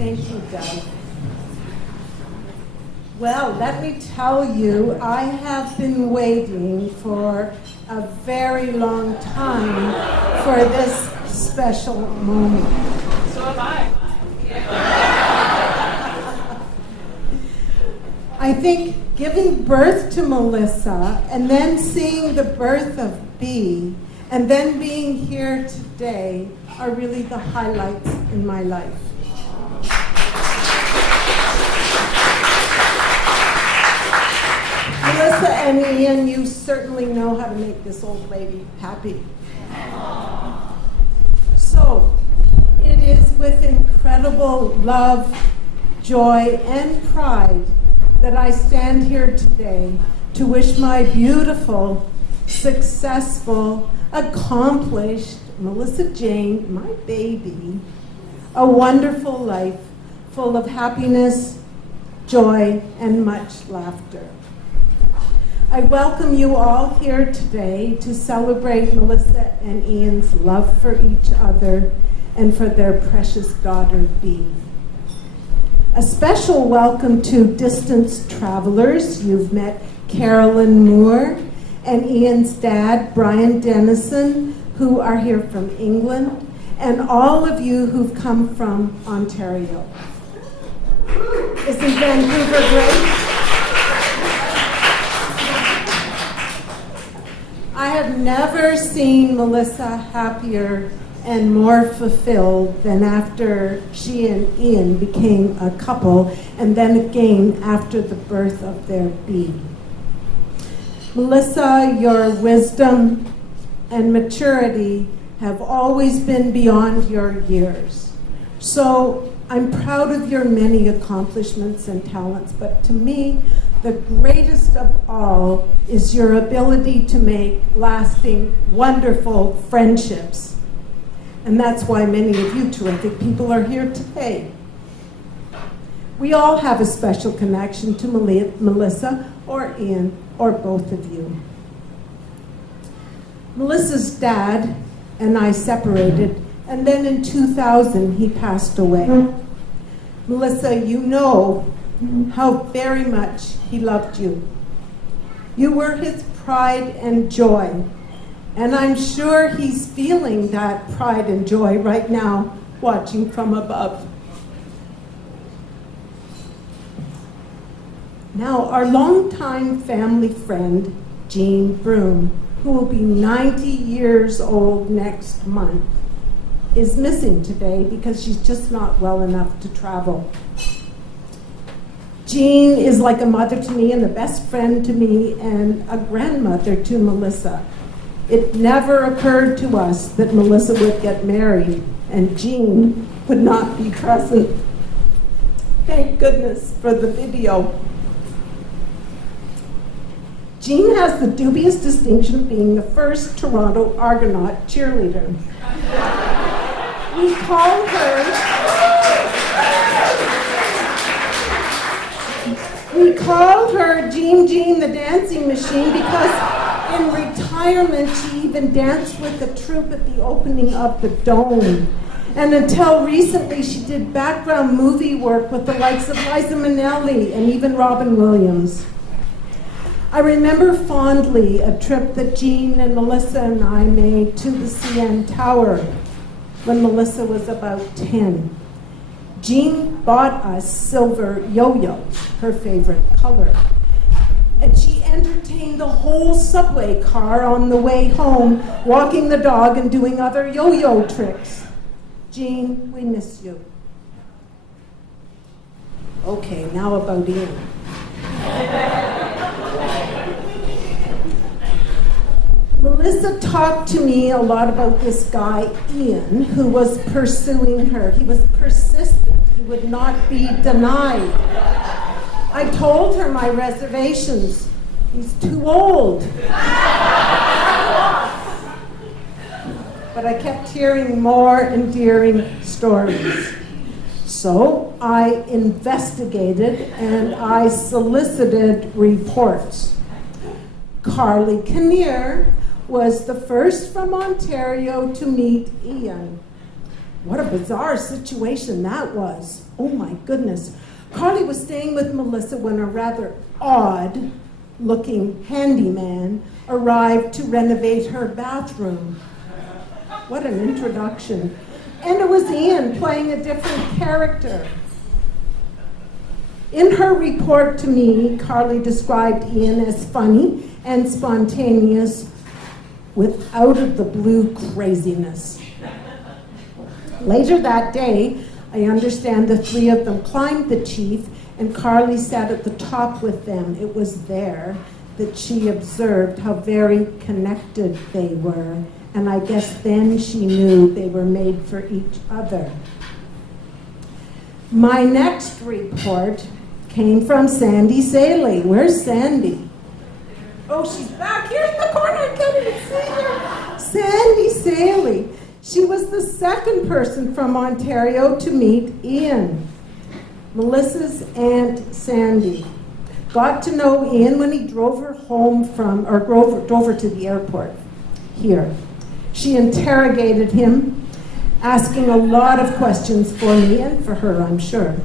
Thank you, Doug. Well, let me tell you, I have been waiting for a very long time for this special moment. So have I. I think giving birth to Melissa and then seeing the birth of Bea and then being here today are really the highlights in my life. Melissa and Ian, you certainly know how to make this old lady happy. So, it is with incredible love, joy, and pride that I stand here today to wish my beautiful, successful, accomplished Melissa Jane, my baby, a wonderful life full of happiness, joy, and much laughter. I welcome you all here today to celebrate Melissa and Ian's love for each other and for their precious daughter, Bea. A special welcome to distance travelers. You've met Carolyn Moore and Ian's dad, Brian Dennison, who are here from England, and all of you who've come from Ontario. Isn't Vancouver great? I have never seen Melissa happier and more fulfilled than after she and Ian became a couple, and then again after the birth of their Bea. Melissa, your wisdom and maturity have always been beyond your years. So I'm proud of your many accomplishments and talents, but to me, the greatest of all is your ability to make lasting, wonderful friendships. And that's why many of you terrific people are here today. We all have a special connection to Melissa or Ian or both of you. Melissa's dad and I separated, and then in 2000 he passed away. Melissa, you know how very much he loved you. You were his pride and joy, and I'm sure he's feeling that pride and joy right now, watching from above. Now, our longtime family friend, Jean Broom, who will be 90 years old next month, is missing today because she's just not well enough to travel. Jean is like a mother to me and a best friend to me and a grandmother to Melissa. It never occurred to us that Melissa would get married and Jean would not be present. Thank goodness for the video. Jean has the dubious distinction of being the first Toronto Argonaut cheerleader. We call her Jean the Dancing Machine because in retirement she even danced with the troupe at the opening of the Dome. And until recently she did background movie work with the likes of Liza Minnelli and even Robin Williams. I remember fondly a trip that Jean and Melissa and I made to the CN Tower when Melissa was about 10. Jean bought us silver yo-yos, her favorite color. And she entertained the whole subway car on the way home, walking the dog and doing other yo-yo tricks. Jean, we miss you. Okay, now about Ian. Melissa talked to me a lot about this guy, Ian, who was pursuing her. He was persistent. He would not be denied. I told her my reservations. He's too old. But I kept hearing more endearing stories. So I investigated and I solicited reports. Carly Kinnear was the first from Ontario to meet Ian. What a bizarre situation that was. Oh my goodness. Carly was staying with Melissa when a rather odd-looking handyman arrived to renovate her bathroom. What an introduction. And it was Ian playing a different character. In her report to me, Carly described Ian as funny and spontaneous with out-of-the-blue craziness. Later that day, I understand the three of them climbed the chief, and Carly sat at the top with them. It was there that she observed how very connected they were, and I guess then she knew they were made for each other. My next report came from Sandy Saley. Where's Sandy? Oh, she's back here in the corner. I can't even see her. Sandy Saley. She was the second person from Ontario to meet Ian. Melissa's Aunt Sandy. Got to know Ian when he drove her home from, or drove her to the airport here. She interrogated him, asking a lot of questions for me and for her, I'm sure.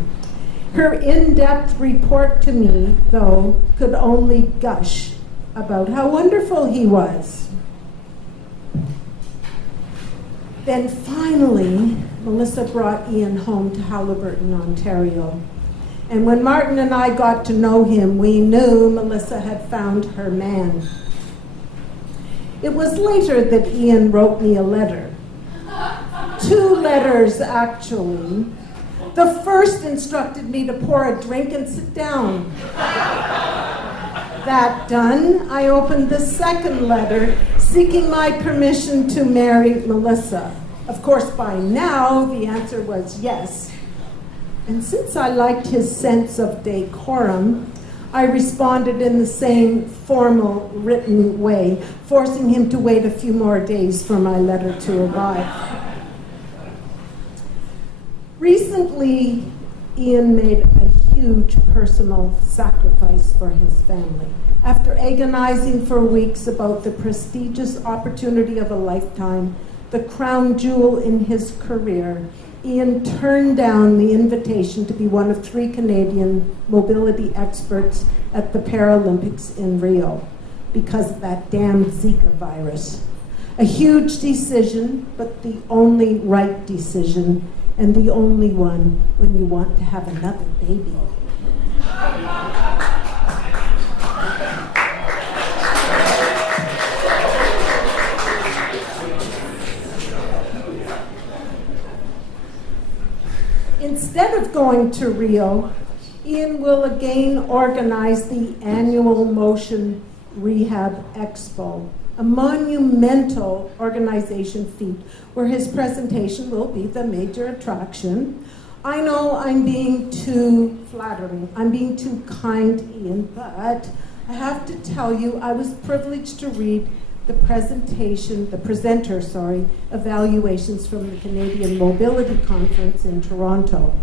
Her in-depth report to me, though, could only gush about how wonderful he was. Then finally, Melissa brought Ian home to Haliburton, Ontario. And when Martin and I got to know him, we knew Melissa had found her man. It was later that Ian wrote me a letter. 2 letters, actually. The first instructed me to pour a drink and sit down. That done, I opened the second letter seeking my permission to marry Melissa. Of course, by now, the answer was yes. And since I liked his sense of decorum, I responded in the same formal, written way, forcing him to wait a few more days for my letter to arrive. Recently, Ian made a huge personal sacrifice for his family. After agonizing for weeks about the prestigious opportunity of a lifetime, the crown jewel in his career, Ian turned down the invitation to be one of 3 Canadian mobility experts at the Paralympics in Rio because of that damn Zika virus. A huge decision, but the only right decision, and the only one when you want to have another baby. Instead of going to Rio, Ian will again organize the annual Motion Rehab Expo, a monumental organization feat where his presentation will be the major attraction. I know I'm being too flattering, I'm being too kind, Ian, but I have to tell you I was privileged to read the presenter, evaluations from the Canadian Mobility Conference in Toronto.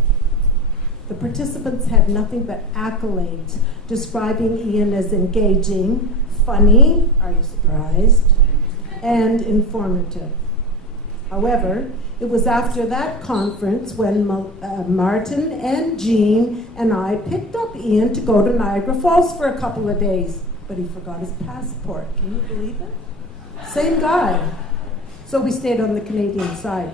The participants had nothing but accolades, describing Ian as engaging, funny, are you surprised, and informative. However, it was after that conference when Martin and Jean and I picked up Ian to go to Niagara Falls for a couple of days, but he forgot his passport. Can you believe it? Same guy. So we stayed on the Canadian side.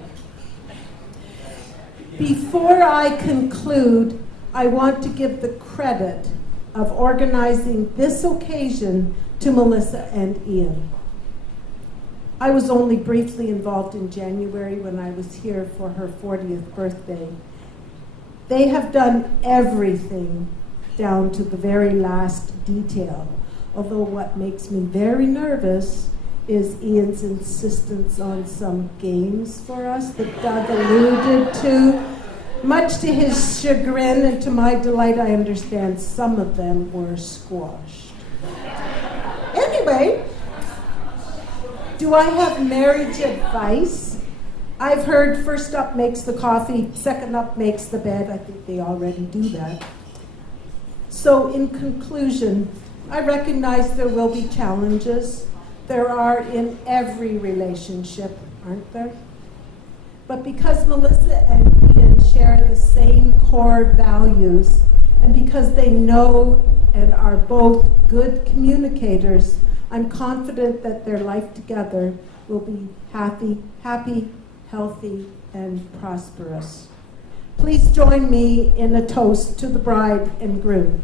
Before I conclude, I want to give the credit of organizing this occasion to Melissa and Ian. I was only briefly involved in January when I was here for her 40th birthday. They have done everything down to the very last detail, although what makes me very nervous is Ian's insistence on some games for us that Doug alluded to. Much to his chagrin and to my delight, I understand some of them were squashed. Anyway, do I have marriage advice? I've heard first up makes the coffee, second up makes the bed. I think they already do that. So in conclusion, I recognize there will be challenges. There are in every relationship, aren't there? But because Melissa and Ian share the same core values, and because they know and are both good communicators, I'm confident that their life together will be happy, healthy, and prosperous. Please join me in a toast to the bride and groom.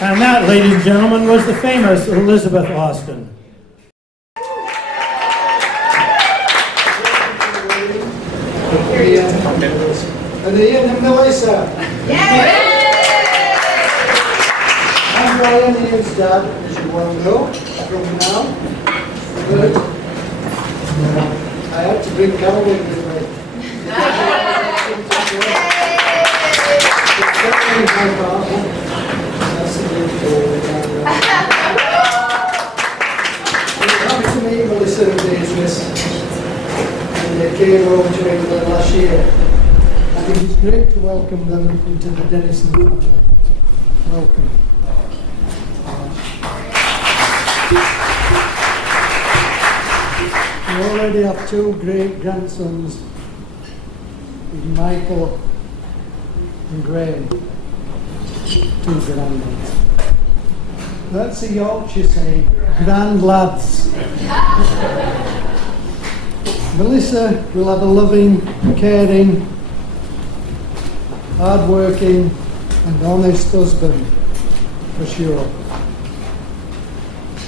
And that, ladies and gentlemen, was the famous Elizabeth Austin. And Ian and Melissa. Yay! I'm Brian, Ian's dad, as you well know, from now. Good. I had to bring Calvin with me. Happy to meet Melissa and Beatrice. They came over to England last year. I think it's great to welcome them into the Denison family. Welcome. We already have two great grandsons, with Michael and Graham. Two grandlads. That's a Yorkshire saying, grand lads. Melissa will have a loving, caring, hard-working and honest husband, for sure.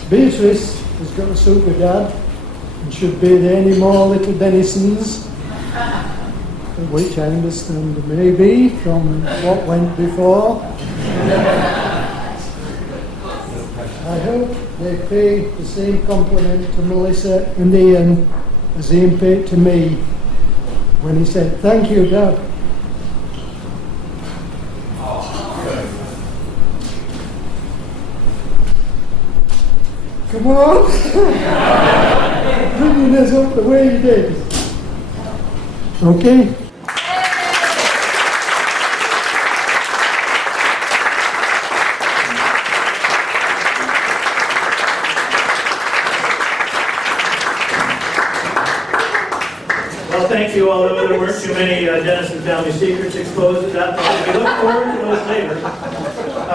Beatrice has got a super dad and should be there any more little Denisons, which I understand maybe from what went before. I hope they pay the same compliment to Melissa and Ian as Ian paid to me when he said, "Thank you, Dad." Come on! Bringing us up the way you did. Okay? Thank you, although there weren't too many Denison family secrets exposed at that point. We look forward to those later.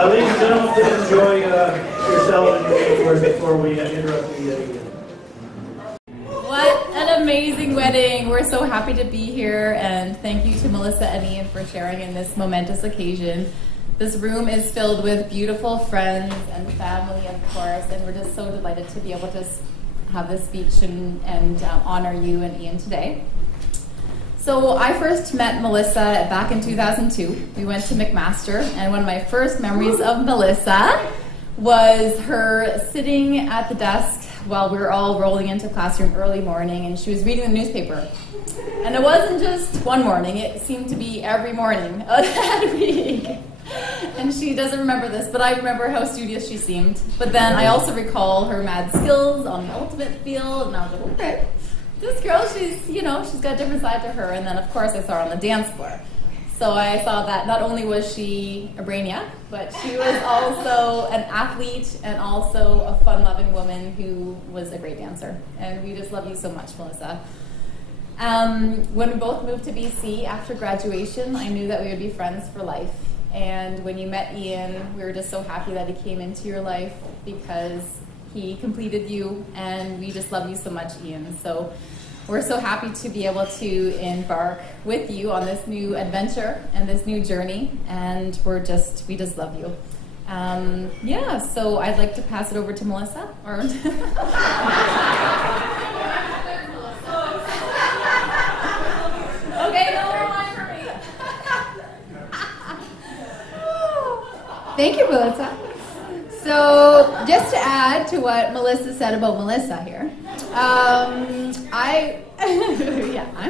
Ladies and gentlemen, please enjoy yourself and your words before we interrupt you yet again. What an amazing wedding. We're so happy to be here, and thank you to Melissa and Ian for sharing in this momentous occasion. This room is filled with beautiful friends and family, of course, and we're just so delighted to be able to have this speech and honor you and Ian today. So I first met Melissa back in 2002. We went to McMaster, and one of my first memories of Melissa was her sitting at the desk while we were all rolling into classroom early morning, and she was reading the newspaper. And it wasn't just one morning, it seemed to be every morning of that week. And she doesn't remember this, but I remember how studious she seemed. But then I also recall her mad skills on the ultimate field, and I was like, okay. This girl, she's got a different side to her. And then, of course, I saw her on the dance floor. So I saw that not only was she a brainiac, but she was also an athlete and also a fun-loving woman who was a great dancer. And we just love you so much, Melissa. When we both moved to BC after graduation, I knew that we would be friends for life. And when you met Ian, we were just so happy that he came into your life because he completed you, and we just love you so much, Ian. So we're so happy to be able to embark with you on this new adventure and this new journey, and we just love you. So I'd like to pass it over to Melissa. Okay, no more line for me. Thank you, Melissa. So, just to add to what Melissa said about Melissa here, I'm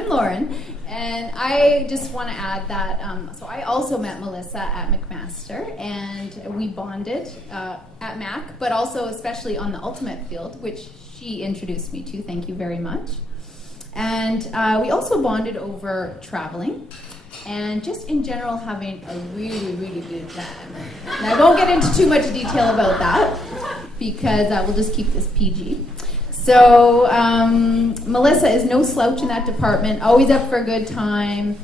Lauren, and I just want to add that, so I also met Melissa at McMaster, and we bonded at Mac, but also especially on the ultimate field, which she introduced me to. Thank you very much. And we also bonded over traveling and just in general having a really, really good time. And I won't get into too much detail about that because we'll just keep this PG. So Melissa is no slouch in that department, always up for a good time,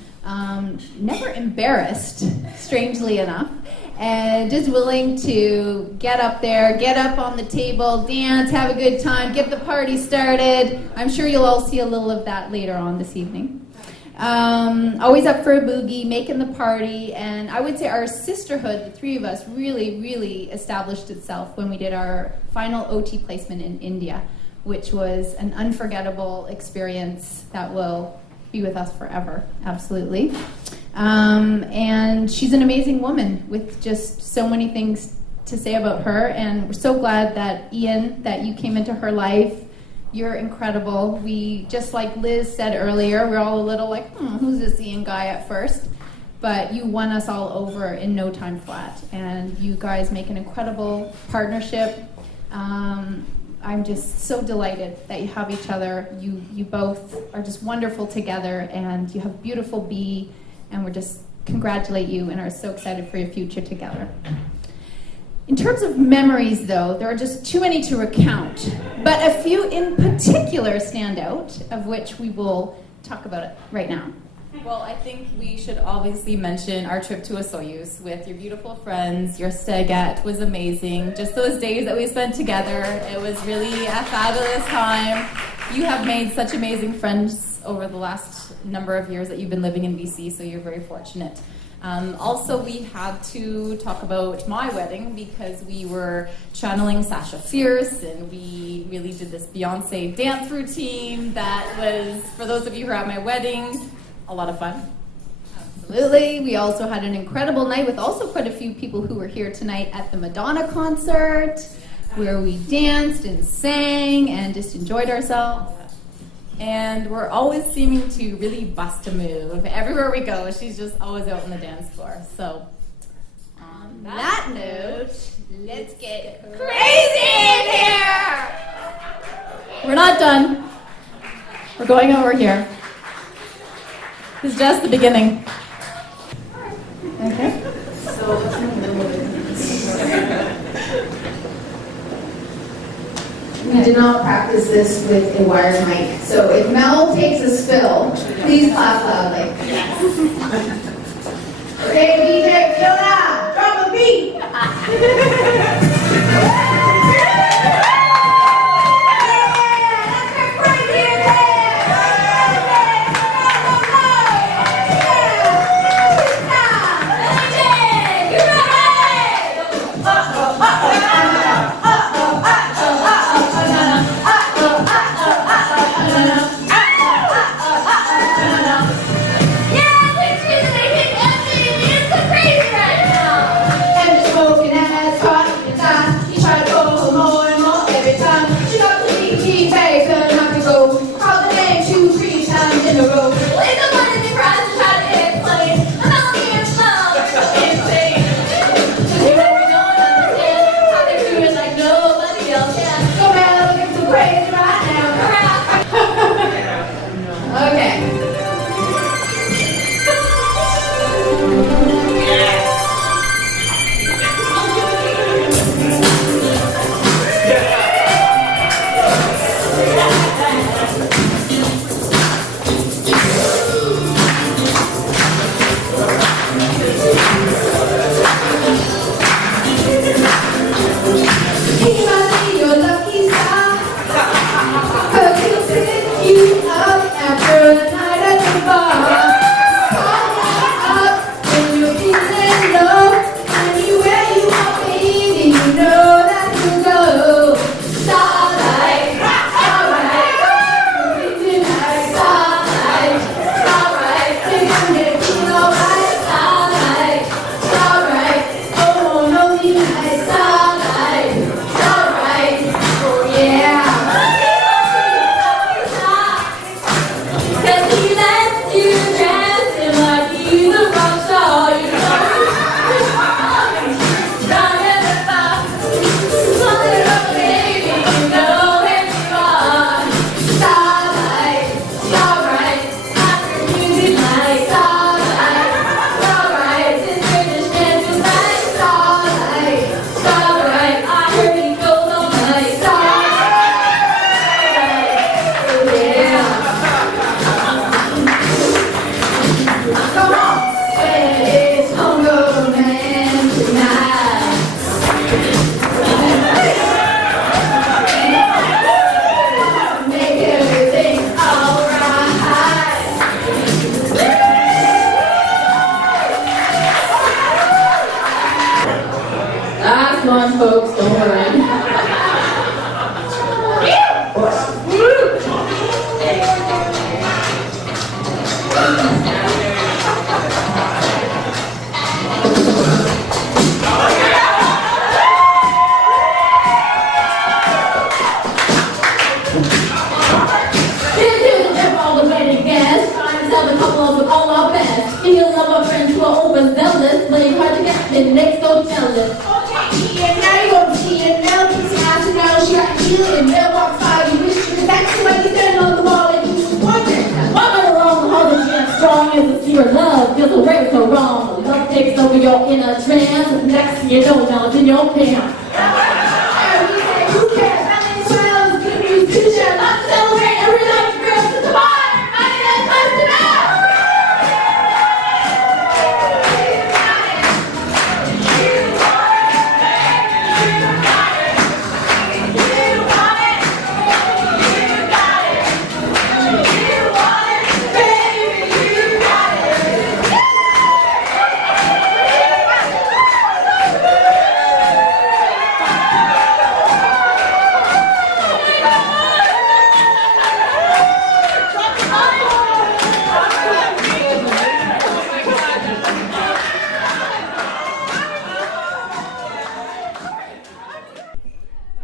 never embarrassed, strangely enough, and just willing to get up there, get up on the table, dance, have a good time, get the party started. I'm sure you'll all see a little of that later on this evening. Always up for a boogie, making the party, and I would say our sisterhood, the three of us, really, really established itself when we did our final OT placement in India, which was an unforgettable experience that will be with us forever, absolutely. And she's an amazing woman with just so many things to say about her, and we're so glad that Ian, that you came into her life. You're incredible. We, just like Liz said earlier, we're all a little like, who's this Ian guy at first? But you won us all over in no time flat, and you guys make an incredible partnership. I'm just so delighted that you have each other. You both are just wonderful together, and you have a beautiful bee, and we just congratulate you and are so excited for your future together. In terms of memories, though, there are just too many to recount, but a few in particular stand out, of which we will talk about it right now. Well, I think we should obviously mention our trip to Osoyoos with your beautiful friends. Your stagette was amazing. Just those days that we spent together, it was really a fabulous time. You have made such amazing friends over the last number of years that you've been living in BC, so you're very fortunate. Also, we had to talk about my wedding because we were channeling Sasha Fierce, and we really did this Beyonce dance routine that was, for those of you who are at my wedding, a lot of fun. Absolutely. We also had an incredible night with also quite a few people who were here tonight at the Madonna concert, where we danced and sang and just enjoyed ourselves. And we're always seeming to really bust a move. Everywhere we go, she's just always out on the dance floor. So, on that note, let's get crazy in here! We're not done. We're going over here. This is just the beginning. Okay. We did not practice this with a wired mic. So if Mel takes a spill, please clap loudly. Okay, DJ Fiona, drop a beat. Don't worry. Then next go tell us. Okay, and now you go to see it. Now keep your eyes and now she got healed and they'll walk by you. Wish you could actually when you stand on the wall and you wonder why am I wrong? How the chance strong as a secret love feels so right so wrong. Love takes over your inner trance and next thing you know now it's in your pants. Who cares? I think smiles give you future. Let's celebrate every night, girls. Come on, everybody, let's bust it out.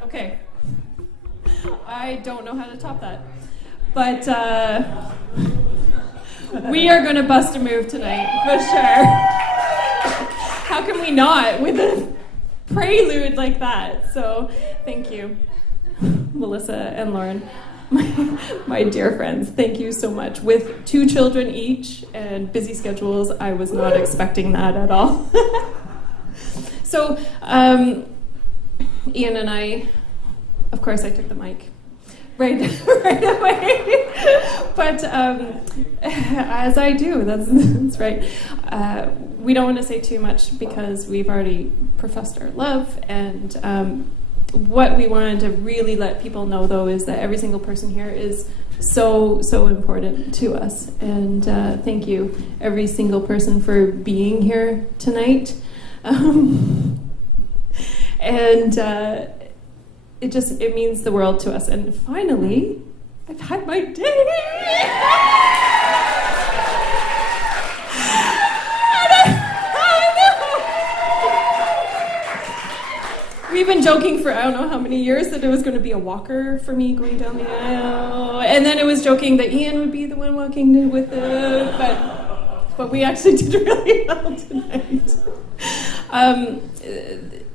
Okay. I don't know how to top that. But we are going to bust a move tonight, for sure. How can we not with a prelude like that? So thank you, Melissa and Lauren, my dear friends. Thank you so much. With 2 children each and busy schedules, I was not expecting that at all. So Ian and I, of course, I took the mic right away. But as I do, that's right. We don't want to say too much because we've already professed our love. And what we wanted to really let people know, though, is that every single person here is so important to us. And thank you, every single person, for being here tonight. It means the world to us. And finally, I've had my day. We've been joking for I don't know how many years that it was going to be a walker for me going down the aisle. And then it was joking that Ian would be the one walking with it. But we actually did really well tonight.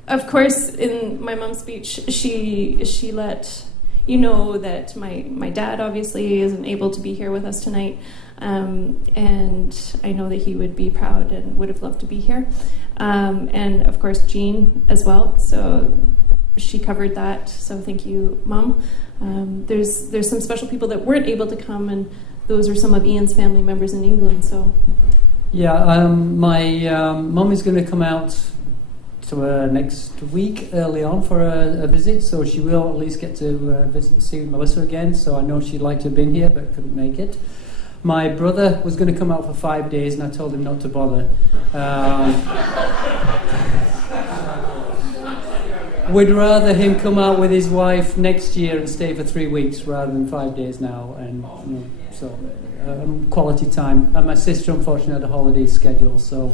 Of course, in my mom's speech, she let you know that my dad obviously isn't able to be here with us tonight, and I know that he would be proud and would have loved to be here, and of course Jean as well. So she covered that. So thank you, Mom. There's some special people that weren't able to come, and those are some of Ian's family members in England. So yeah, my mom is going to come out to next week early on for a visit, so she will at least get to visit and see Melissa again. So I know she'd like to have been here but couldn't make it. My brother was going to come out for 5 days and I told him not to bother. We'd rather him come out with his wife next year and stay for 3 weeks rather than 5 days now, and so quality time. And my sister unfortunately had a holiday schedule, so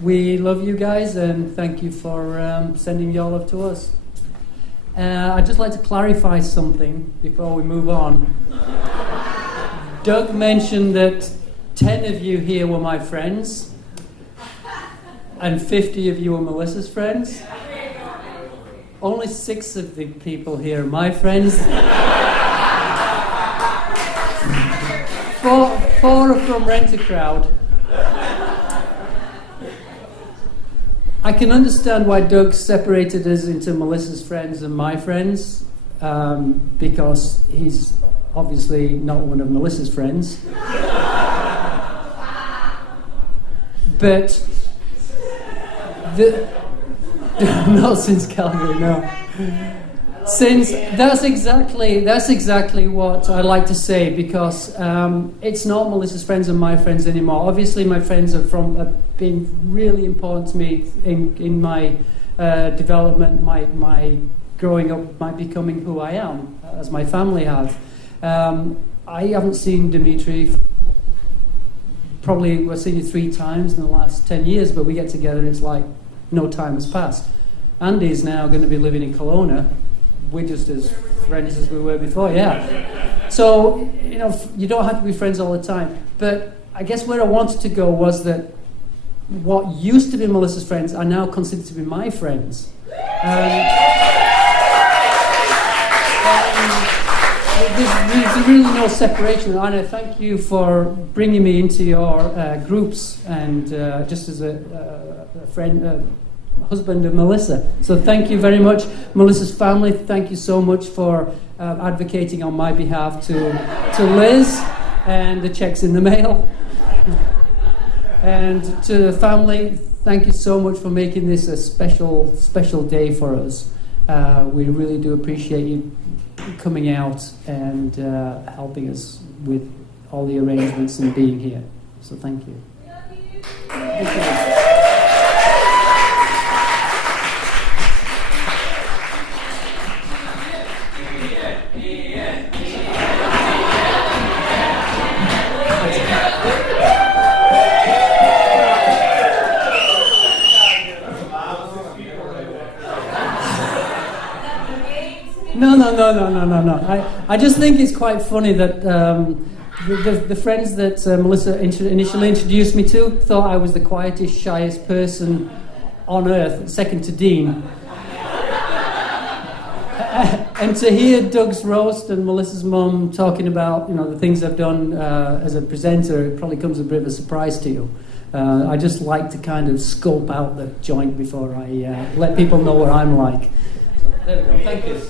we love you guys and thank you for sending your love to us. I'd just like to clarify something before we move on. Doug mentioned that 10 of you here were my friends and 50 of you were Melissa's friends. Only 6 of the people here are my friends. 4 are from Rent-A-Crowd. I can understand why Doug separated us into Melissa's friends and my friends, because he's obviously not one of Melissa's friends. But not since Calgary, no. Since that's exactly what I like to say, because it's not Melissa's friends and my friends anymore. Obviously, my friends have been really important to me in my development, my growing up, my becoming who I am, as my family have. I haven't seen Dimitri. Probably we've seen you 3 times in the last 10 years, but we get together and it's like no time has passed. Andy's now going to be living in Kelowna. We're just as friends as we were before, yeah. So, you know, you don't have to be friends all the time. But I guess where I wanted to go was that what used to be Melissa's friends are now considered to be my friends. There's really no separation. And I thank you for bringing me into your groups and just as a friend, husband of Melissa. So thank you very much. Melissa's family, thank you so much for advocating on my behalf to Liz and the checks in the mail. And to the family, thank you so much for making this a special, special day for us. We really do appreciate you coming out and helping us with all the arrangements and being here. So thank you. Thank you. No. I just think it's quite funny that the friends that Melissa initially introduced me to thought I was the quietest, shyest person on earth, second to Dean. And to hear Doug's roast and Melissa's mum talking about, you know, the things I've done as a presenter, it probably comes a bit of a surprise to you. I just like to kind of scope out the joint before I let people know what I'm like. So, there we go. Thank you.